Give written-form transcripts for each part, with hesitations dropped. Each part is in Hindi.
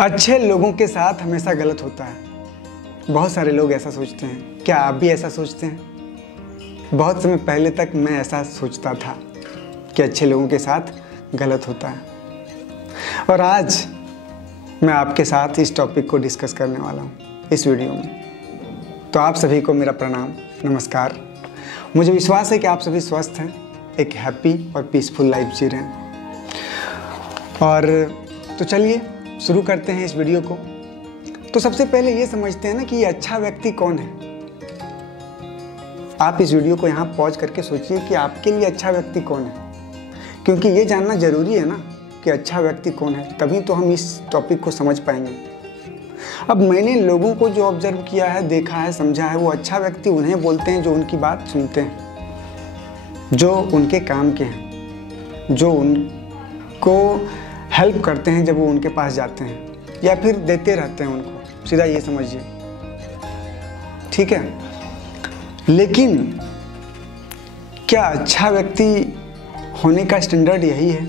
अच्छे लोगों के साथ हमेशा गलत होता है। बहुत सारे लोग ऐसा सोचते हैं। क्या आप भी ऐसा सोचते हैं? बहुत समय पहले तक मैं ऐसा सोचता था कि अच्छे लोगों के साथ गलत होता है, और आज मैं आपके साथ इस टॉपिक को डिस्कस करने वाला हूँ इस वीडियो में। तो आप सभी को मेरा प्रणाम, नमस्कार। मुझे विश्वास है कि आप सभी स्वस्थ हैं, एक हैप्पी और पीसफुल लाइफ जी रहे हैं। और तो चलिए शुरू करते हैं इस वीडियो को। तो सबसे पहले ये समझते हैं ना कि ये अच्छा व्यक्ति कौन है। आप इस वीडियो को यहाँ पॉज करके सोचिए कि आपके लिए अच्छा व्यक्ति कौन है, क्योंकि ये जानना जरूरी है ना कि अच्छा व्यक्ति कौन है, तभी तो हम इस टॉपिक को समझ पाएंगे। अब मैंने लोगों को जो ऑब्जर्व किया है, देखा है, समझा है, वो अच्छा व्यक्ति उन्हें बोलते हैं जो उनकी बात सुनते हैं, जो उनके काम के हैं, जो उनको हेल्प करते हैं जब वो उनके पास जाते हैं, या फिर देते रहते हैं उनको। सीधा ये समझिए, ठीक है। लेकिन क्या अच्छा व्यक्ति होने का स्टैंडर्ड यही है?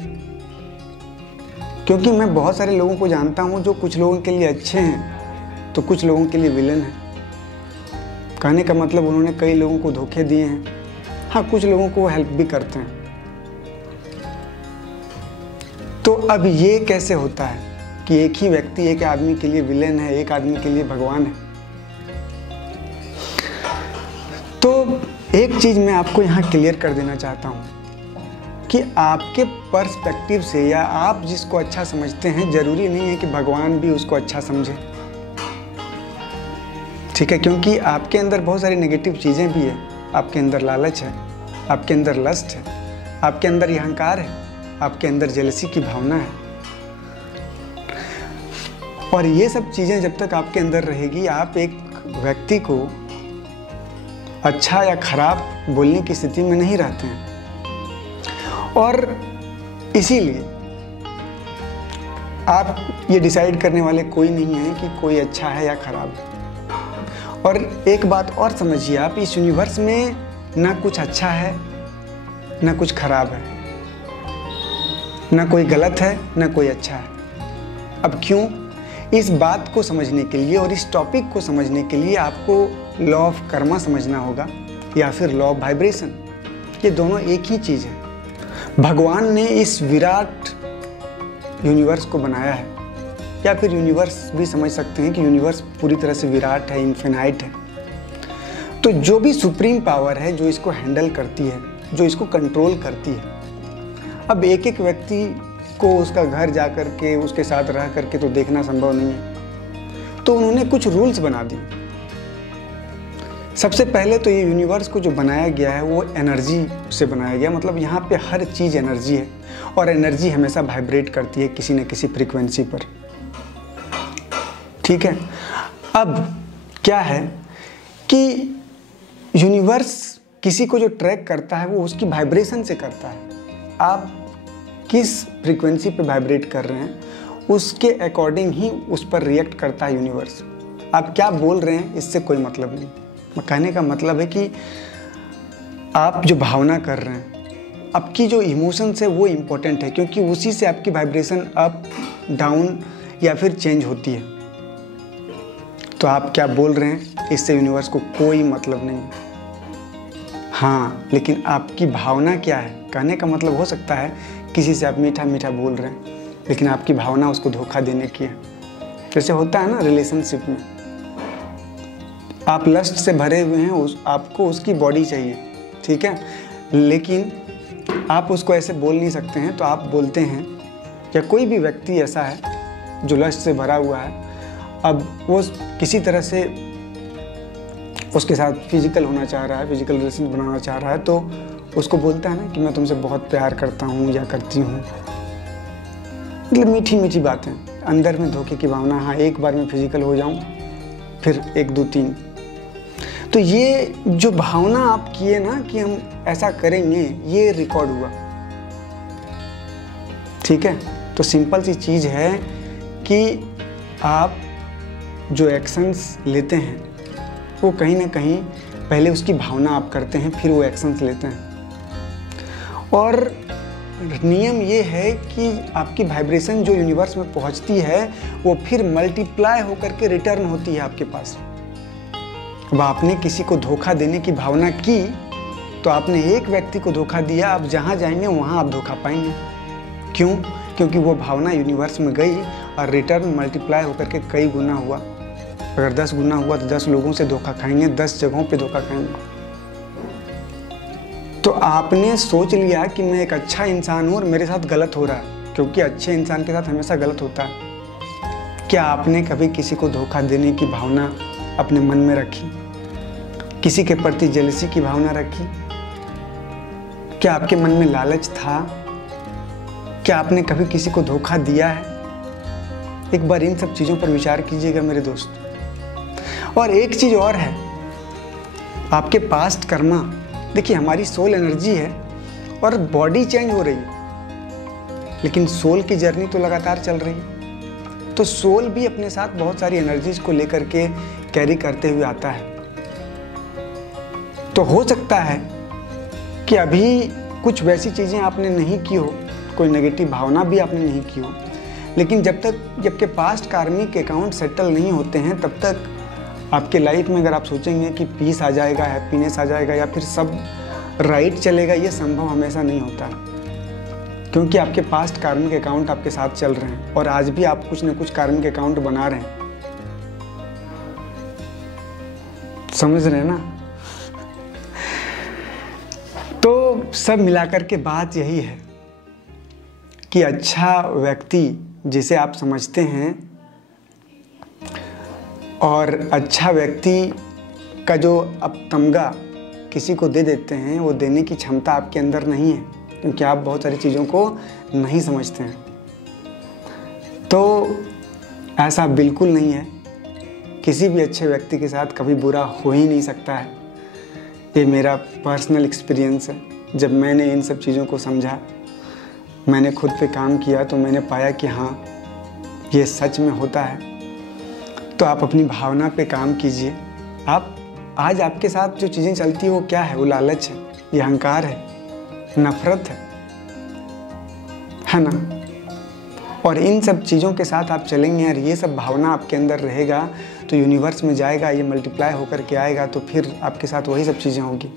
क्योंकि मैं बहुत सारे लोगों को जानता हूँ जो कुछ लोगों के लिए अच्छे हैं तो कुछ लोगों के लिए विलन हैं। कहने का मतलब उन्होंने कई लोगों को धोखे दिए हैं। हाँ, कुछ लोगों को हेल्प भी करते हैं। तो अब ये कैसे होता है कि एक ही व्यक्ति एक आदमी के लिए विलेन है, एक आदमी के लिए भगवान है? तो एक चीज मैं आपको यहाँ क्लियर कर देना चाहता हूँ कि आपके पर्सपेक्टिव से या आप जिसको अच्छा समझते हैं, जरूरी नहीं है कि भगवान भी उसको अच्छा समझे, ठीक है। क्योंकि आपके अंदर बहुत सारी नेगेटिव चीजें भी है। आपके अंदर लालच है, आपके अंदर लस्ट है, आपके अंदर अहंकार है, आपके अंदर जेलसी की भावना है। और ये सब चीजें जब तक आपके अंदर रहेगी, आप एक व्यक्ति को अच्छा या खराब बोलने की स्थिति में नहीं रहते हैं। और इसीलिए आप ये डिसाइड करने वाले कोई नहीं है कि कोई अच्छा है या खराब है। और एक बात और समझिए, आप इस यूनिवर्स में ना कुछ अच्छा है ना कुछ खराब है, ना कोई गलत है ना कोई अच्छा है। अब क्यों? इस बात को समझने के लिए और इस टॉपिक को समझने के लिए आपको लॉ ऑफ कर्मा समझना होगा या फिर लॉ ऑफ वाइब्रेशन। ये दोनों एक ही चीज़ है। भगवान ने इस विराट यूनिवर्स को बनाया है, या फिर यूनिवर्स भी समझ सकते हैं कि यूनिवर्स पूरी तरह से विराट है, इन्फिनाइट है। तो जो भी सुप्रीम पावर है जो इसको हैंडल करती है, जो इसको कंट्रोल करती है, अब एक एक व्यक्ति को उसका घर जा कर के उसके साथ रह करके तो देखना संभव नहीं है। तो उन्होंने कुछ रूल्स बना दिए। सबसे पहले तो ये यूनिवर्स को जो बनाया गया है वो एनर्जी से बनाया गया। मतलब यहाँ पे हर चीज़ एनर्जी है, और एनर्जी हमेशा वाइब्रेट करती है किसी न किसी फ्रीक्वेंसी पर, ठीक है। अब क्या है कि यूनिवर्स किसी को जो ट्रैक करता है वो उसकी वाइब्रेशन से करता है। आप किस फ्रीक्वेंसी पे वाइब्रेट कर रहे हैं उसके अकॉर्डिंग ही उस पर रिएक्ट करता है यूनिवर्स। आप क्या बोल रहे हैं इससे कोई मतलब नहीं। कहने का मतलब है कि आप जो भावना कर रहे हैं, आपकी जो इमोशंस है वो इम्पोर्टेंट है, क्योंकि उसी से आपकी वाइब्रेशन अप डाउन या फिर चेंज होती है। तो आप क्या बोल रहे हैं इससे यूनिवर्स को कोई मतलब नहीं। हाँ, लेकिन आपकी भावना क्या है? कहने का मतलब हो सकता है किसी से आप मीठा मीठा बोल रहे हैं, लेकिन आपकी भावना उसको धोखा देने की है। जैसे होता है ना रिलेशनशिप में, आप लस्ट से भरे हुए हैं, आपको उसकी बॉडी चाहिए, ठीक है, लेकिन आप उसको ऐसे बोल नहीं सकते हैं। तो आप बोलते हैं, या कोई भी व्यक्ति ऐसा है जो लस्ट से भरा हुआ है, अब वो किसी तरह से उसके साथ फिजिकल होना चाह रहा है, फिजिकल रिलेशन बनाना चाह रहा है, तो उसको बोलता है ना कि मैं तुमसे बहुत प्यार करता हूँ या करती हूँ। मतलब मीठी मीठी बातें, अंदर में धोखे की भावना। हाँ, एक बार मैं फिजिकल हो जाऊँ, फिर 1 2 3। तो ये जो भावना आप किए ना कि हम ऐसा करेंगे, ये रिकॉर्ड हुआ, ठीक है। तो सिंपल सी चीज़ है कि आप जो एक्शंस लेते हैं वो कहीं ना कहीं पहले उसकी भावना आप करते हैं, फिर वो एक्शंस लेते हैं। और नियम ये है कि आपकी वाइब्रेशन जो यूनिवर्स में पहुंचती है वो फिर मल्टीप्लाई होकर के रिटर्न होती है आपके पास। अब आपने किसी को धोखा देने की भावना की तो आपने एक व्यक्ति को धोखा दिया, आप जहाँ जाएंगे वहाँ आप धोखा पाएंगे। क्यों? क्योंकि वो भावना यूनिवर्स में गई और रिटर्न मल्टीप्लाई होकर के कई गुना हुआ। अगर 10 गुना हुआ तो 10 लोगों से धोखा खाएंगे, 10 जगहों पे धोखा खाएंगे। तो आपने सोच लिया कि मैं एक अच्छा इंसान हूँ और मेरे साथ गलत हो रहा है, क्योंकि अच्छे इंसान के साथ हमेशा गलत होता है। क्या आपने कभी किसी को धोखा देने की भावना अपने मन में रखी? किसी के प्रति जेलसी की भावना रखी? क्या आपके मन में लालच था? क्या आपने कभी किसी को धोखा दिया है? एक बार इन सब चीज़ों पर विचार कीजिएगा मेरे दोस्त। और एक चीज़ और है, आपके पास्ट कर्मा, देखिए हमारी सोल एनर्जी है और बॉडी चेंज हो रही है, लेकिन सोल की जर्नी तो लगातार चल रही है। तो सोल भी अपने साथ बहुत सारी एनर्जीज को लेकर के कैरी करते हुए आता है। तो हो सकता है कि अभी कुछ वैसी चीज़ें आपने नहीं की हो, कोई नेगेटिव भावना भी आपने नहीं की हो, लेकिन जबकि पास्ट कार्मिक अकाउंट सेटल नहीं होते हैं तब तक आपके लाइफ में अगर आप सोचेंगे कि पीस आ जाएगा, हैप्पीनेस आ जाएगा या फिर सब राइट चलेगा, ये संभव हमेशा नहीं होता है। क्योंकि आपके पास्ट कार्मिक अकाउंट आपके साथ चल रहे हैं और आज भी आप कुछ न कुछ कार्मिक अकाउंट बना रहे हैं। समझ रहे हैं ना? तो सब मिलाकर के बात यही है कि अच्छा व्यक्ति जिसे आप समझते हैं और अच्छा व्यक्ति का जो आप तमगा किसी को दे देते हैं, वो देने की क्षमता आपके अंदर नहीं है, क्योंकि आप बहुत सारी चीज़ों को नहीं समझते हैं। तो ऐसा बिल्कुल नहीं है, किसी भी अच्छे व्यक्ति के साथ कभी बुरा हो ही नहीं सकता है। ये मेरा पर्सनल एक्सपीरियंस है। जब मैंने इन सब चीज़ों को समझा, मैंने खुद पे काम किया, तो मैंने पाया कि हाँ, ये सच में होता है। तो आप अपनी भावना पे काम कीजिए। आप आज आपके साथ जो चीज़ें चलती है वो क्या है? वो लालच है, ये अहंकार है, नफरत है ना? और इन सब चीज़ों के साथ आप चलेंगे और ये सब भावना आपके अंदर रहेगा तो यूनिवर्स में जाएगा, ये मल्टीप्लाई होकर के आएगा, तो फिर आपके साथ वही सब चीज़ें होगी।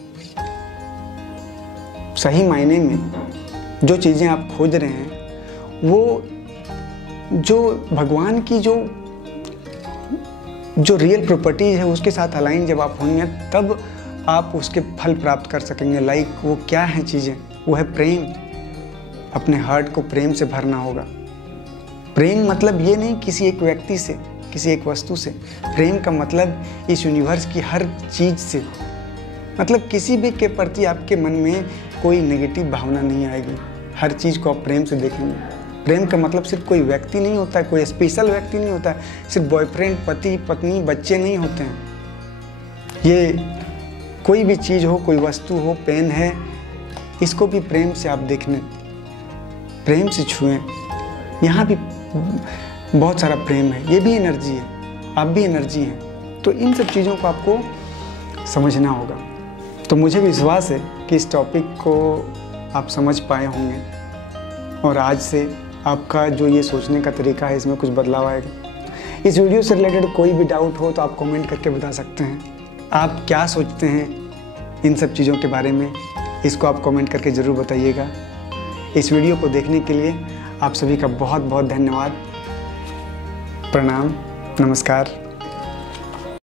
सही मायने में जो चीज़ें आप खोज रहे हैं, वो जो भगवान की जो रियल प्रॉपर्टीज है उसके साथ अलाइन जब आप होंगे तब आप उसके फल प्राप्त कर सकेंगे। लाइक वो क्या है चीज़ें? वो है प्रेम। अपने हार्ट को प्रेम से भरना होगा। प्रेम मतलब ये नहीं किसी एक व्यक्ति से, किसी एक वस्तु से। प्रेम का मतलब इस यूनिवर्स की हर चीज़ से, मतलब किसी भी के प्रति आपके मन में कोई नेगेटिव भावना नहीं आएगी। हर चीज़ को आप प्रेम से देखेंगे। प्रेम का मतलब सिर्फ कोई व्यक्ति नहीं होता है, कोई स्पेशल व्यक्ति नहीं होता है, सिर्फ बॉयफ्रेंड, पति, पत्नी, बच्चे नहीं होते हैं। ये कोई भी चीज़ हो, कोई वस्तु हो, पेन है, इसको भी प्रेम से आप देखने, प्रेम से छुएं। यहाँ भी बहुत सारा प्रेम है, ये भी एनर्जी है, आप भी एनर्जी हैं। तो इन सब चीज़ों को आपको समझना होगा। तो मुझे विश्वास है कि इस टॉपिक को आप समझ पाए होंगे और आज से आपका जो ये सोचने का तरीका है इसमें कुछ बदलाव आएगा। इस वीडियो से रिलेटेड कोई भी डाउट हो तो आप कमेंट करके बता सकते हैं। आप क्या सोचते हैं इन सब चीज़ों के बारे में, इसको आप कमेंट करके ज़रूर बताइएगा। इस वीडियो को देखने के लिए आप सभी का बहुत बहुत धन्यवाद। प्रणाम, नमस्कार।